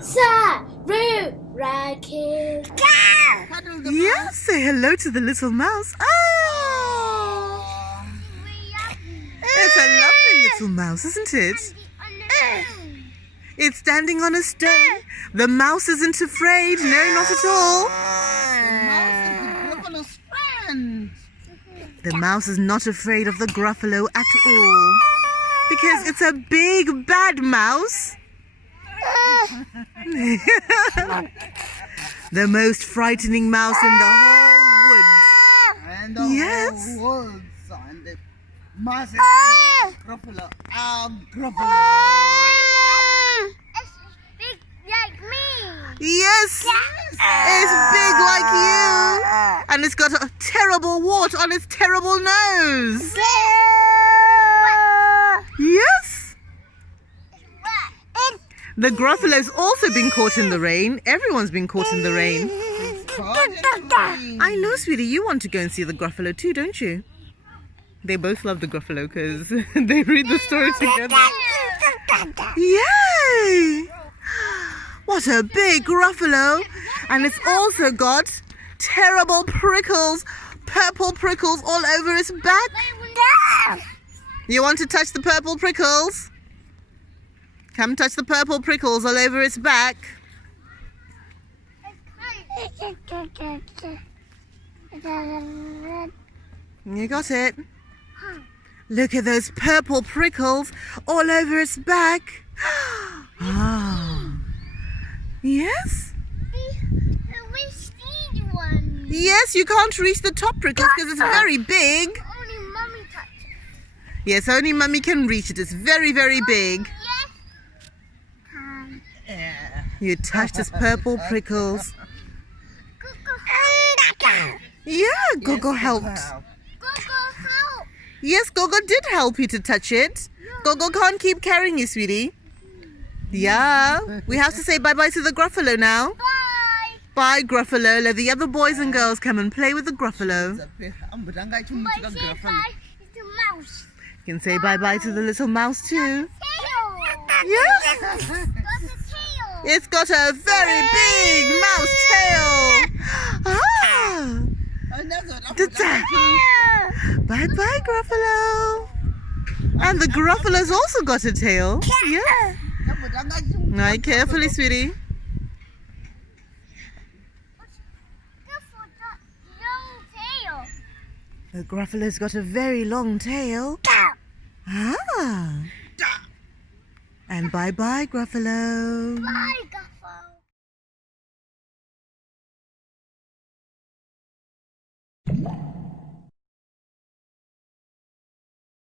SARURA kids. Yes, say hello to the little mouse. Oh! It's a lovely little mouse, isn't it? It's standing on a stone. The mouse isn't afraid. No, not at all. The mouse is not afraid of the Gruffalo at all. Because it's a big, bad mouse. The most frightening mouse in the whole woods. And the Yes. whole woods. And the massive Gruffalo. Gruffalo. It's big like me. Yes, it's big like you. And it's got a terrible wart on its terrible nose. Yes. The Gruffalo's also been caught in the rain. Everyone's been caught in the rain. I know, sweetie, you want to go and see the Gruffalo too, don't you? They both love the Gruffalo because they read the story together. Yay! What a big Gruffalo! And it's also got terrible prickles, purple prickles all over its back. You want to touch the purple prickles? Come touch the purple prickles all over its back. You got it. Look at those purple prickles all over its back. Oh. Yes? Yes, you can't reach the top prickles because it's very big. Only Mummy touched it. Yes, only Mummy can reach it. It's very, very big. Yeah. You touched its purple prickles. Yeah, Gogo helped. Gogo, help. Yes, Gogo did help you to touch it. Gogo can't keep carrying you, sweetie. Yeah, we have to say bye-bye to the Gruffalo now. Bye. Bye, Gruffalo. Let the other boys and girls come and play with the Gruffalo. Bye. Say bye. It's a mouse. You can say bye-bye to the little mouse too. Tail. Yes, Got a tail. it's got a very big mouse tail. Ah. Bye-bye, Gruffalo. And the Gruffalo's also got a tail. Yes. Now, carefully, sweetie. Good for that long tail. The Gruffalo's got a very long tail. Ah. And bye-bye, Gruffalo. Bye, Gruffalo.